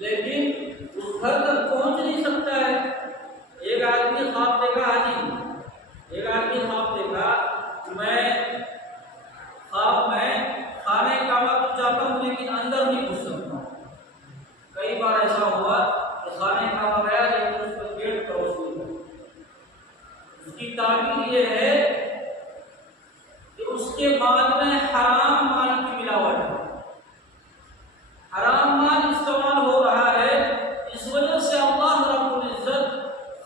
लेकिन उस घर तक पहुंच नहीं सकता है। एक आदमी ख्वाब देखा, हाजी, एक आदमी ख्वाब देखा, मैं ख्वाब में खाने काबा तो जाता हूँ लेकिन अंदर नहीं घुस सकता। कई बार ऐसा हुआ कि खाने काबा गया लेकिन उस पर गेट क्रॉस नहीं हुआ। उसकी ताबीर ये है कि उसके माल में हराम माल की मिलावट है, हराम माल इस्तेमाल हो रहा है। इस वजह से अल्लाह रब्बुल इज्जत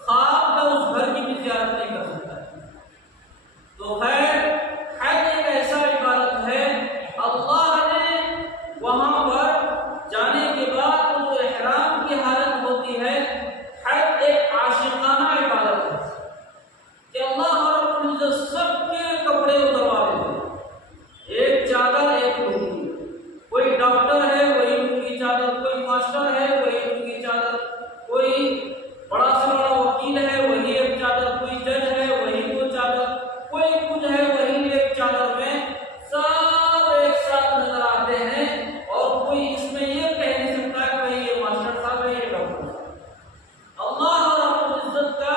ख्वाब में उस घर की भी ज़ियारत नहीं कर सकता है। तो खैर, हज एक ऐसा इबादत है, अल्लाह ने वहां पर जाने के बाद वो जो इहराम की हालत होती है, हज एक आशिकाना इबादत है कि अल्लाह रब्बुल इज्जत सबके कपड़े उतरवा देते हैं, एक चादर एक लुंगी। कोई डॉक्टर है वही लुंगी चादर, कोई मास्टर है वही लुंगी चादर, कोई बड़ा से बड़ा वकील है वही एक चादर, कोई जज है वही दो चादर, कोई कुछ है वही एक चादर में सब एक साथ नजर आते हैं। और कोई इसमें ये कह नहीं सकता कि ये मास्टर साहब है, ये डॉक्टर। अल्लाह रब्बुल इज्जत का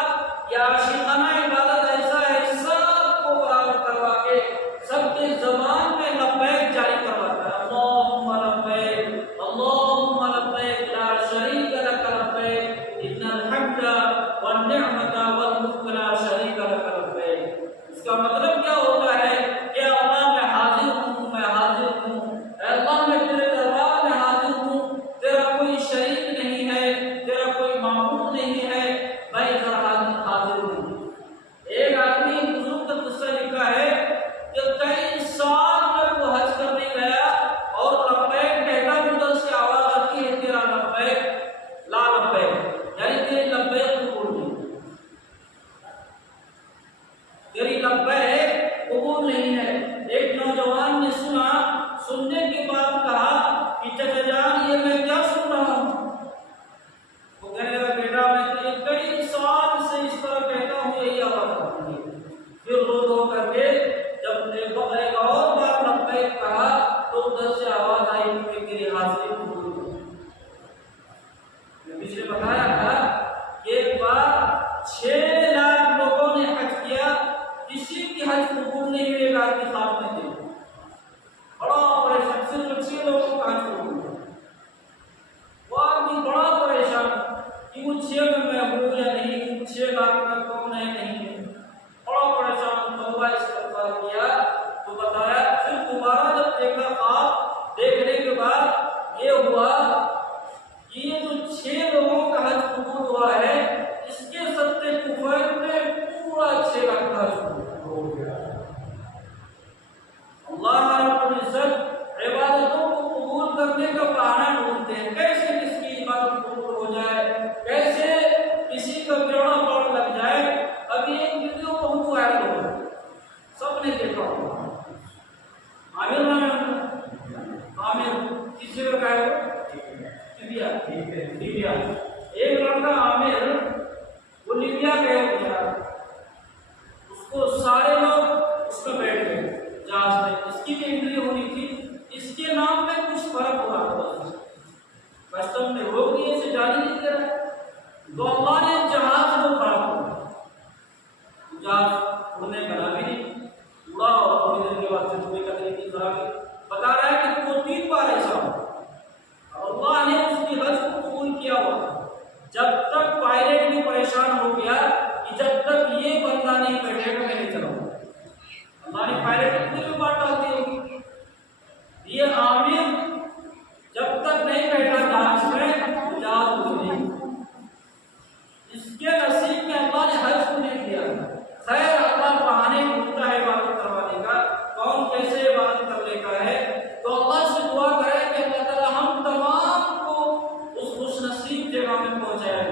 यह आशिकाना इबादत ऐसा है, सबको बराबर करवा के सबके ज़बान में लब्बैक जारी करवाता है। अल्लाहुम्मा लब्बैक, अल्लाहुम्मा लब्बैक, ला शरीक लक लब्बैक, इन्नल हम्दा वन निअमता वल मुल्क ला शरीक लक लब्बैक। इसका मतलब क्या होता है कि अल्लाह मैं हाजिर हूँ, मैं हाजिर हूँ, अल्लाह मैं तेरे दरबार में हाजिर हूँ, तेरा कोई शरीक नहीं है, तेरा कोई माबूद नहीं है, मैं इधर हाजिर हूँ। एक आदमी बुजुर्ग का किस्सा लिखा है कि कई साल तक वो हज करने गया और लब्बैक कहता, उधर से आवाज आती है तेरा लब्बैक ला लब्बैक, यानी तेरी लब्बैक कबूल नहीं, तेरी लब्बैक कबूल नहीं है। एक नौजवान ने सुना, सुनने के बाद कहा कि चाचा जान ये मैं क्या सुन रहा हूँ? वो कहने लगा बेटा मैं तो ये कई साल से इस तरह कहता हूँ, यही आवाज आती है। फिर रो करके जब एक और बार लब्बैक कहा तो उधर से आवाज आई कि तेरी हाजिरी कबूल हो। मैं पिछले बताया था कि एक बार 6 लाख लोगों ने हज किया, किसी की हज कबूल नहीं हुई। एक आदमी ख्वाब में देखा, बड़ा परेशान, सिर्फ 6 लोगों का हज कबूल हुआ। वो आदमी बड़ा परेशान कि वो 6 में मैं हूँ या नहीं हूँ, 6 लाख में कौन है नहीं है, बड़ा परेशान। तौबा इस्तिग़फ़ार किया तो बताया, फिर दोबारा जब देखा ख्वाब, देखने के बाद ये हुआ कि ये जो 6 लोगों का हज कबूल हुआ है, इसके सत्ते कुफर में पूरा 6 लाख का हज कबूल हो गया। अल्लाह रब्बुल इज्जत इबादतों को कबूल करने का बहाना ढूंढते हैं, कैसे किसकी इबादत कबूल हो जाए, कैसे किसी का बेड़ा पार लग जाए। अभी एक वीडियो बहुत वायरल हो रहा है, सबने देखा होगा। आमिर नाम, आमिर किसी का क्या है, लीबिया। एक लड़का आमिर, वो लीबिया गया गुजरात, उसको सारे लोग उसका बैठ गए जहाज में, इसकी भी एंट्री होनी थी, इसके नाम में कुछ फर्क हुआ था, कस्टम ने रोक दिए, इसे जाने नहीं दे रहा। तो अल्लाह ने जहाज को खड़ा कर, जहाज उड़ने बना भी नहीं, उड़ा और थोड़ी देर के बाद फिर कोई तकलीफ नहीं करा। बता रहा है कि वो 3 बार ऐसा हुआ, अल्लाह ने उसकी हज को कबूल किया हुआ, जब तक पायलट भी परेशान हो गया कि जब तक ये बंदा नहीं बैठेगा मैं नहीं चलाऊंगा। अल्लाह ने पायलट को भी बात डाल दी होगी, ये आमिर जब तक नहीं बैठा जहाज में, जहाज उड़ नहीं। इसके नसीब में अल्लाह ने हज को नहीं दिया। खैर, अल्लाह बहाने ढूंढता है इबादत करवाने का, कौन कैसे इबादत कर लेता है। तो अल्लाह से दुआ करें कि अल्लाह ताला हम तमाम को उस खुशनसीब जगह में पहुंचाए।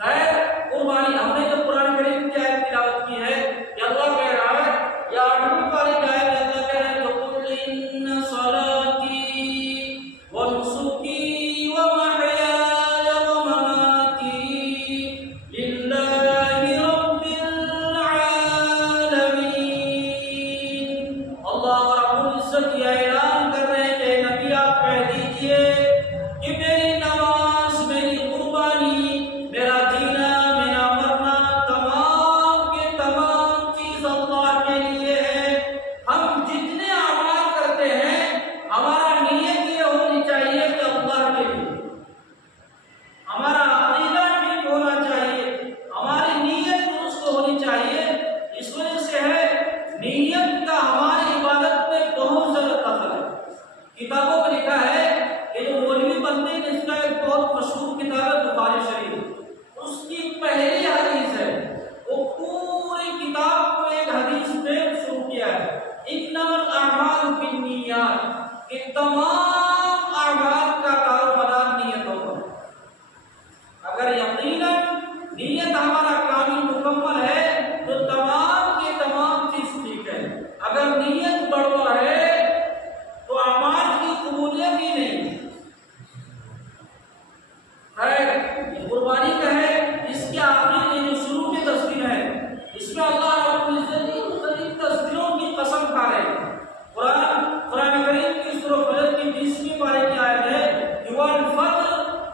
खैर, कुर्बानी हमने जो कुरान करीम की आयत तिलावत की है, कि अल्लाह कह रहा है, या 8वीं पारी की आयत अल्लाह कह रहा है, इन्न सलाती व नुसुकी व महयाया व ममाती लिल्लाहि रब्बिल आलमीन। अल्लाह रब्बुल इज्जत यह ऐलान कर रहे हैं कि नबी आप कह दीजिए कि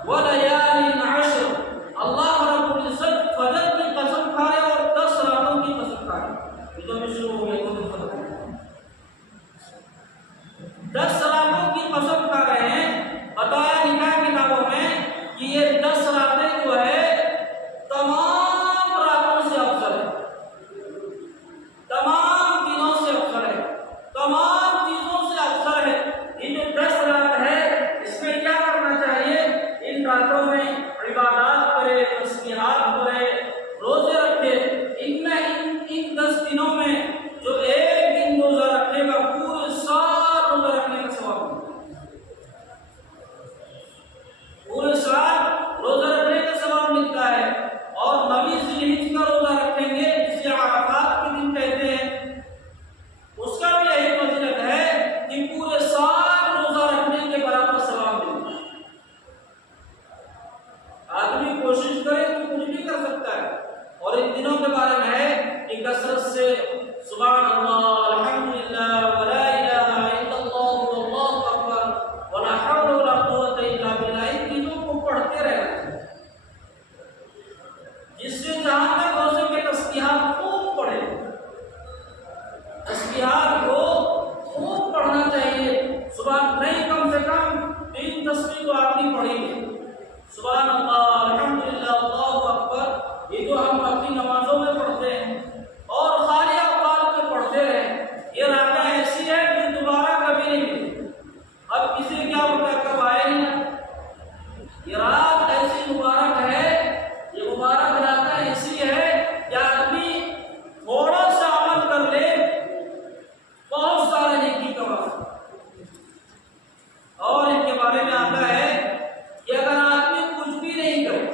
वलयालिन अश्र, अल्लाह रब्बुल इज्जत फजर की कसम खा रहे और 10 रातों की कसम खा रहे। ये तो शुरू हो गया, 10 रातों की कसम खा रहे हैं। बताया लिखा किताबों में कि ये 10 रातें जो है तमाम रातों से अफजल है, तमाम दिनों से अफजल है, तमाम चीजों से अफजल है। ये जो 10 रात है इसमें क्या करना चाहिए? इन रातों में इबादत करे, तस्बीहात करे, रोजे रखे। इनमें इन 10 दिनों में जो एक दिन रोजा रखेगा पूरे साल रोजा रखने का सवाब मिलेगा, पूरे साल रोजा रखने का सवाब मिलता है। और 9 ज़िलहिज का रोजा रखेंगे जिसे अराफात के दिन कहते हैं, उसका भी यही फजीलत है कि पूरे साल रोजा रखने के बराबर सवाब मिलता है। आदमी कोशिश करे तो कुछ भी कर सकता है। और इन दिनों के बारे में है कि कसरत से सुभान अल्लाह, अल्हम्दुलिल्लाह, वला इलाहा इल्लल्लाह, वल्लाहु अकबर, वला हौला वला कुव्वता इल्ला बिल्लाह, इन चीजों को पढ़ते रहना चाहिए। जिससे जहां तक हो सके तस्बीहात खूब पढ़े, तस्बीहात को खूब पढ़ना चाहिए। सुबह नहीं, कम से कम 3 तस्बीह तो आपकी पढ़ेंगे। सुभान अल्लाह, अल्हम्दुलिल्लाह, अल्लाहु अकबर, ये तो हम अपनी नमाजों में पढ़ते हैं और खाली औकात में पढ़ते रहे। ये रातें ऐसी है कि दोबारा कभी नहीं मिलेगी। अब किसी क्या होता कब आए नहीं ना। ये रात ऐसी मुबारक है, ये मुबारक रातें ऐसी है कि आदमी थोड़ा सा अमल कर ले, बहुत सारे नेकी कमा। और इनके बारे में आता है कि अगर आदमी कुछ भी नहीं करे,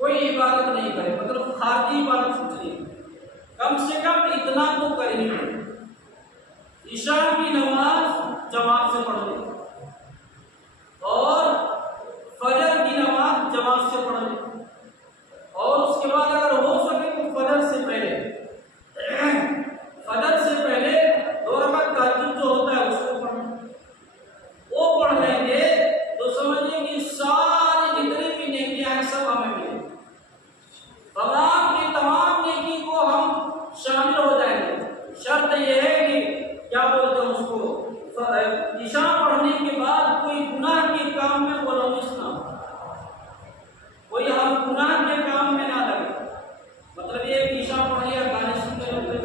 कोई इबादत नहीं करे, मतलब खाती इबादत कुछ नहीं, कम से कम इतना तो करे ही। ईशा की नमाज जमात से पढ़ ले और फजर की नमाज जमात से पढ़ ले, और उसके बाद अगर हो सके तो फजर से पहले 2 रकात तहज्जुद जो होता है उसको पढ़, वो पढ़ लेंगे तो समझिए कि सारी जितनी भी नेकियां हैं सब हमें मिलेंगी। तमाम की तमाम नेकी को हम शामिल हो जाएंगे। शर्त यह है कि क्या बोलते हैं उसको, ईशा पढ़ने के बाद कोई गुनाह के काम में मुलव्विस ना हो, कोई हम गुनाह के काम में ना लगे। मतलब ये ईशा पढ़ लिया गाने सुनने लग गए,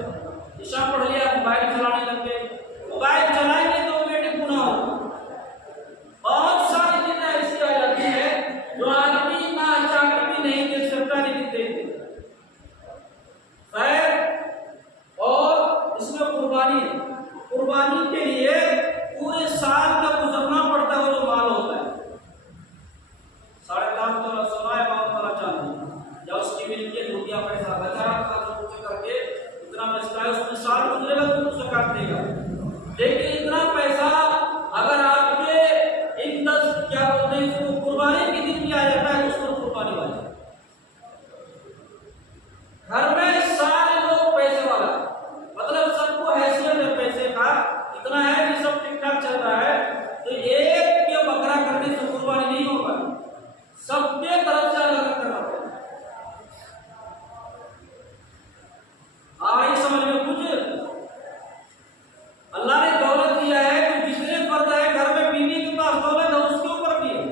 ईशा पढ़ लिया मोबाइल चलाने लग गए, मोबाइल चलाएंगे तो ऑटोमेटिक गुनाह होगा। बहुत सारी चीजें ऐसी आ जाती है जो आदमी ना चाहकर भी नहीं देख सकता, लेकिन देख देता। खैर, और इसमें कुर्बानी के लिए पूरे साल का गुजरना पड़ता है। वो जो माल होता है 3.5 तोला सोना या 5 तोला चांदी, या उसकी मिलकियत रुपया पैसा बचा करके इतना बचता है, उसमें साल गुजरेगा तो उसे काट देगा। लेकिन इतना पैसा अगर आपके इन 10 क्या बोलते हैं इसको कुर्बानी के दिन भी आ जाता है, उसको कुर्बानी वाला घर में सारे लोग पैसे वाला, मतलब सबको हैसियत है पैसे का, इतना है कि सब ठीक ठाक चल रहा है, तो एक के बकरा करने से कुर्बानी नहीं होगा, सबके तरफ से अलग करना पड़ेगा। आई समझ में कुछ? अल्लाह ने दौलत दिया है तो जिसने फर्ज है घर में बीवी के पास दौलत है उसके ऊपर भी है।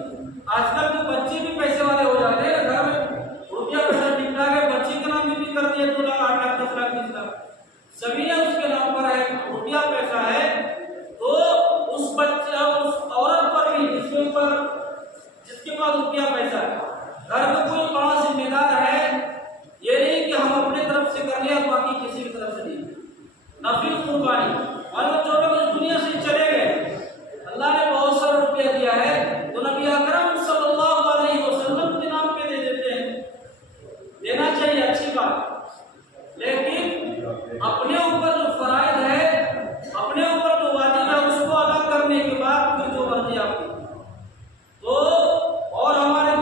आजकल तो बच्चे भी पैसे वाले हो जाते हैं, घर में रुपया पैसा ठीक ठाक है, बच्चे के नाम भी कर दिया 2 लाख 8 लाख 10 लाख 20 लाख सभी है उसके नाम पर है, रुपया पैसा है, तो उस बच्चे उस औरत पर भी जिसके पास रुपया पैसा है, घर में कोई बड़ा जिम्मेदार है, ये नहीं कि हम अपने तरफ से कर लिया बाकी किसी की तरफ से नहीं। नफिल कुर्बानी, और जो लोग इस दुनिया से चले गए, अल्लाह ने बहुत सारा रुपया दिया है तो नबी अकरम सल्लल्लाहु अलैहि वसल्लम के नाम पे दे देते हैं, देना चाहिए, अच्छी बात। लेकिन अपने ऊपर जो फराइज है, अपने ऊपर जो वाजिब है, उसको अदा करने के बाद फिर जो मर्जी आपकी। तो और हमारे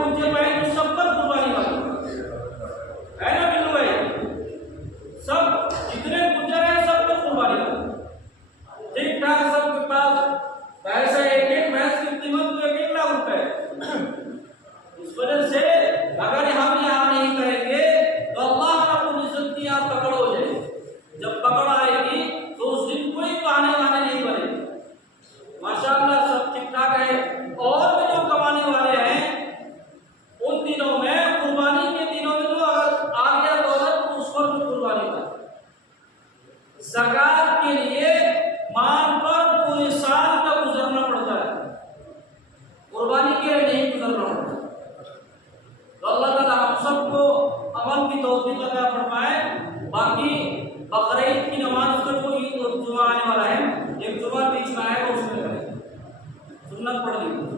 इबादत के लिए मान पर पूरे साल का गुजरना पड़ता है, कुर्बानी के लिए नहीं गुजरना पड़ता। तो अल्लाह ताला हम सबको अमल की तौफीक अता फरमाए। बाकी बकरीद की नमाज का जो ईद और जुमा आने वाला है, एक जुमा बीच में आएगा, उसमें करें, सुन्नत पढ़ लीजिए।